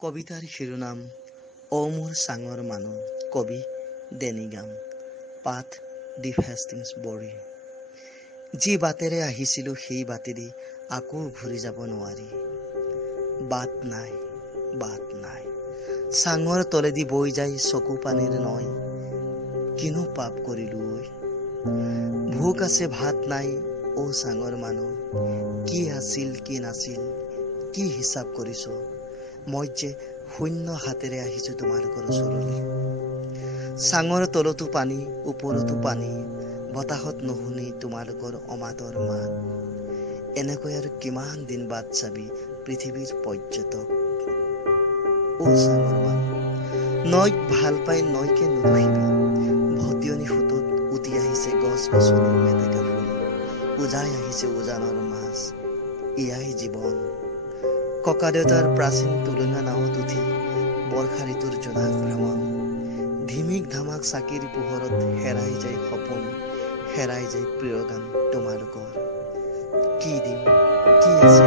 কবিতাৰ শিৰোনাম অ মোৰ চাঙৰ মানুহ, কবি ডেনি গাম, পাঠ দীপ হেষ্টিংছ বড়ি। যি বাটেৰে আহিছিলো সেই বাটেদি আকৌ ঘূৰি যাব নোৱাৰি। বাট নাই, বাট নাই, চাঙৰ তলেদি বৈ যায় চকু পানীৰ নৈ। কিনো পাপ কৰিলো ঐ, ভোক আছে ভাত নাই অ চাঙৰ মানুহ। কি আছিল কি নাছিল কি হিচাপ কৰিছ, মই যে শূন্য হাতেৰে আহিছো তোমালোকৰ ওচৰলৈ। চাঙৰ তলতো পানী ওপৰতো পানী, বতাহত নুশুনি তোমালোকৰ অমাতৰ মাত। এনেকৈ আৰু কিমান দিন বাট চাবি পৃথিৱীৰ পৰ্যটক। অ চাঙৰ মানুহ, নৈক ভাল পাই নৈকে নুদুখিবি। ভটিয়নি সোঁতত উটি আহিছে গছ গছনিৰ মেটেকা ফুল, উজাই আহিছে উজানৰ মাছ। এয়াই জীৱন। ককা দেউতাৰ প্ৰাচীন টুলুঙা নাৱত উঠি বৰ্ষা ঋতুৰ জোনাক ভ্ৰমণ। ধিমিক ধামাক চাকিৰ পোহৰত হেৰাই যায় সপোন, হেৰাই যায় প্ৰিয় গান তোমালোকৰ। কি দিম কি আছে